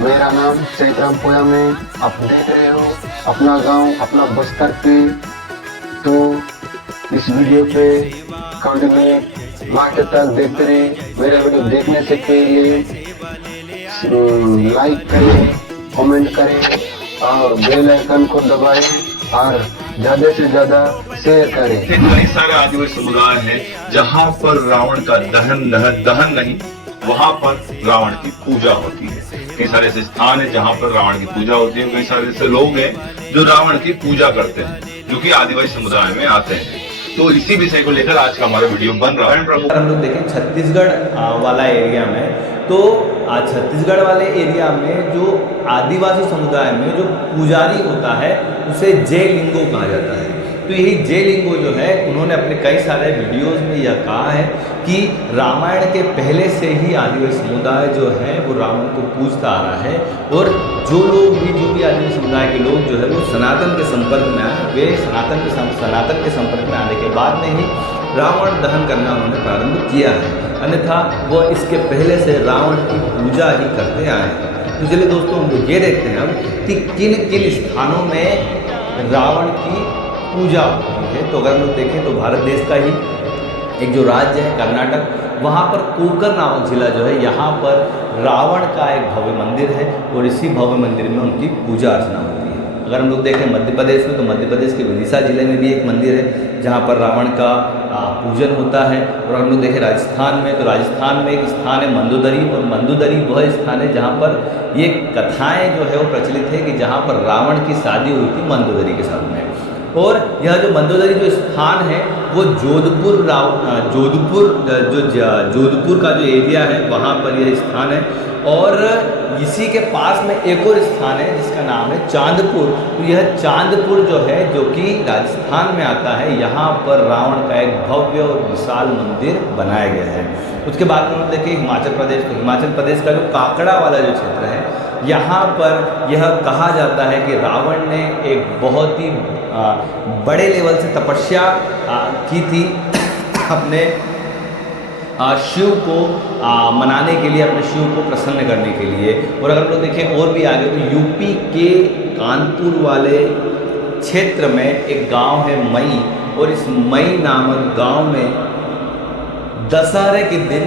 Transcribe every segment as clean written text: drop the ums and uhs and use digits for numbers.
मेरा नाम चैतराम पोया में। आप देख रहे हो अपना गांव अपना बस्तर पे। तो इस वीडियो पे कंटिन्यू लास्ट तक देखते रहे। मेरा वीडियो देखने से पहले लाइक करें, कमेंट करें और बेल आइकन को दबाएं और ज्यादा से ज्यादा शेयर करें। कई सारे आदिवासी समुदाय हैं जहाँ पर रावण का दहन नहीं, वहां पर रावण की पूजा होती है। कई सारे ऐसे स्थान है जहाँ पर रावण की पूजा होती है। कई सारे ऐसे लोग हैं जो रावण की पूजा करते हैं, जो कि आदिवासी समुदाय में आते हैं। तो इसी विषय को लेकर आज का हमारा वीडियो बन रहा है। प्रमुख हम लोग देखें छत्तीसगढ़ वाला एरिया में, तो छत्तीसगढ़ वाले एरिया में जो आदिवासी समुदाय में जो पुजारी होता है उसे जय लिंगो कहा जाता है। तो यही जय लिंगो जो है, उन्होंने अपने कई सारे वीडियोस में यह कहा है कि रामायण के पहले से ही आदिवासी समुदाय जो है वो रावण को पूजता आ रहा है। और जो भी आदिवासी समुदाय के लोग जो है वो सनातन के संपर्क में आए, वे सनातन के संपर्क में आने के बाद में ही रावण दहन करना उन्होंने प्रारंभ किया है। अन्यथा वो इसके पहले से रावण की पूजा ही करते आए हैं। तो चलिए दोस्तों, हम लोग ये देखते हैं अब कि किन किन स्थानों में रावण की पूजा होती है। तो अगर हम लोग देखें तो भारत देश का ही एक जो राज्य है कर्नाटक, वहाँ पर कोकर नामक जिला जो है, यहाँ पर रावण का एक भव्य मंदिर है और इसी भव्य मंदिर में उनकी पूजा अर्चना होती है। अगर हम लोग देखें मध्य प्रदेश में, तो मध्य प्रदेश के विदिशा जिले में भी एक मंदिर है जहाँ पर रावण का पूजन होता है। और हम लोग देखें राजस्थान में, तो राजस्थान में एक स्थान है मंदोदरी, और मंदोदरी वह स्थान है जहाँ पर ये कथाएँ जो है वो प्रचलित है कि जहाँ पर रावण की शादी हुई थी मंदोदरी के साथ में। और यह जो मंदोदरी जो स्थान है वो जोधपुर का जो एरिया है वहाँ पर यह स्थान है। और इसी के पास में एक और स्थान है जिसका नाम है चांदपुर। तो यह चांदपुर जो है, जो कि राजस्थान में आता है, यहाँ पर रावण का एक भव्य और विशाल मंदिर बनाया गया है। उसके बाद में हम देखें हिमाचल प्रदेश, तो हिमाचल प्रदेश का जो काकड़ा वाला जो क्षेत्र है, यहाँ पर यह कहा जाता है कि रावण ने एक बहुत ही बड़े लेवल से तपस्या की थी अपने शिव को मनाने के लिए, अपने शिव को प्रसन्न करने के लिए। और अगर हम लोग देखें और भी आगे, तो यूपी के कानपुर वाले क्षेत्र में एक गांव है मई, और इस मई नामक गांव में दशहरे के दिन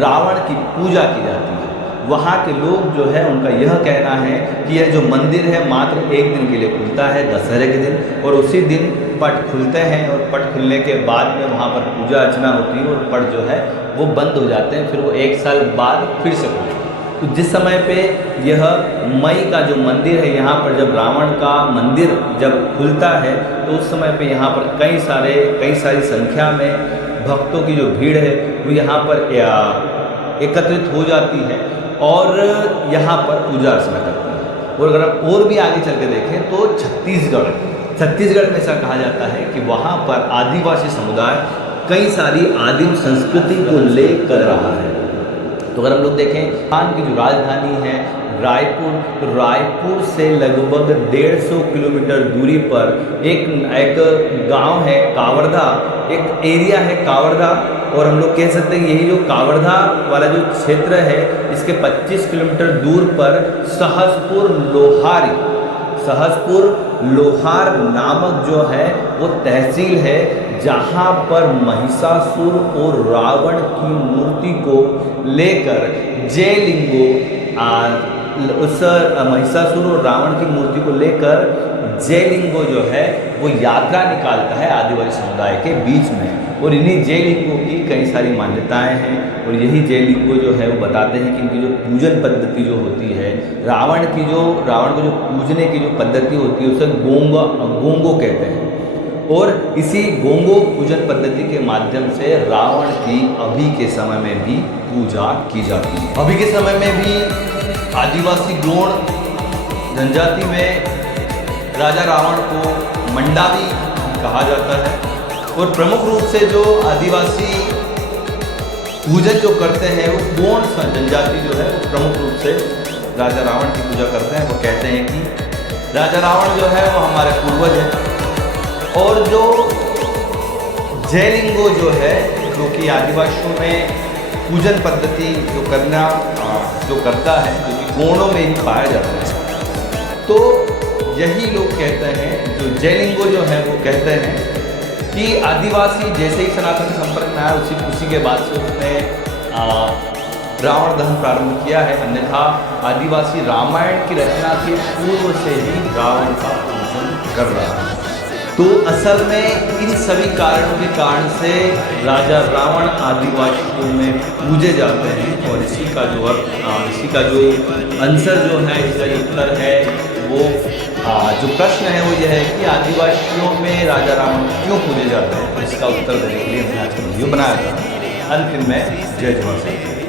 रावण की पूजा की जाती है। वहाँ के लोग जो है, उनका यह कहना है कि यह जो मंदिर है मात्र एक दिन के लिए खुलता है, दशहरे के दिन, और उसी दिन पट खुलते हैं। और पट खुलने के बाद में वहाँ पर पूजा अर्चना होती है और पट जो है वो बंद हो जाते हैं, फिर वो एक साल बाद फिर से खुलते हैं। तो जिस समय पे यह मई का जो मंदिर है, यहाँ पर जब रावण का मंदिर जब खुलता है, तो उस समय पे यहाँ पर कई सारी संख्या में भक्तों की जो भीड़ है वो यहाँ पर एकत्रित हो जाती है और यहाँ पर पूजा अर्चना करते हैं। और अगर आप और भी आगे चल के देखें तो छत्तीसगढ़ में ऐसा कहा जाता है कि वहाँ पर आदिवासी समुदाय कई सारी आदिम संस्कृति को लेकर रहा है। तो अगर हम लोग देखें राजस्थान की जो राजधानी है रायपुर, तो रायपुर से लगभग 150 किलोमीटर दूरी पर एक गांव है कावरधा, एक एरिया है कावरधा। और हम लोग कह सकते हैं यही जो कावरधा वाला जो क्षेत्र है, इसके 25 किलोमीटर दूर पर सहसपुर लोहार नामक जो है वो तहसील है, जहाँ पर महिषासुर और रावण की मूर्ति को लेकर जय लिंगो उस महिषासुर और रावण की मूर्ति को लेकर जयलिंगो जो है वो यात्रा निकालता है आदिवासी समुदाय के बीच में। और इन्हीं जयलिंगों की कई सारी मान्यताएं हैं। और यही जयलिंगो जो है वो बताते हैं कि इनकी जो पूजन पद्धति जो होती है, रावण को जो पूजने की जो पद्धति होती है उसे गोंगो कहते हैं। और इसी गोंगो पूजन पद्धति के माध्यम से रावण की अभी के समय में भी पूजा की जाती है। अभी के समय में भी आदिवासी गोंड जनजाति में राजा रावण को मंडावी कहा जाता है। और प्रमुख रूप से जो आदिवासी पूजन जो करते हैं वो गोंड जनजाति जो है वो प्रमुख रूप से राजा रावण की पूजा करते हैं। वो कहते हैं कि राजा रावण जो है वो हमारे पूर्वज हैं। और जो जयलिंगो जो है, जो कि आदिवासियों में पूजन पद्धति जो करता है, जो कि कोणों में ही पाया जाता है। तो यही लोग कहते हैं, जो जैलिंगो जो है वो कहते हैं कि आदिवासी जैसे ही सनातन के संपर्क में आया उसी के बाद से उसने रावण दहन प्रारंभ किया है। अन्यथा आदिवासी रामायण की रचना के पूर्व से ही रावण का पूजन कर रहा है। तो असल में इन सभी कारणों के कारण से राजा रावण आदिवासियों में पूजे जाते हैं। और इसी का जो आंसर जो है, इसका जो उत्तर है वो जो प्रश्न है वो यह है कि आदिवासियों में राजा रावण क्यों पूजे जाते हैं। इसका उत्तर देने के लिए मैंने आज का वीडियो बनाया था। अंतिम में जय जवान।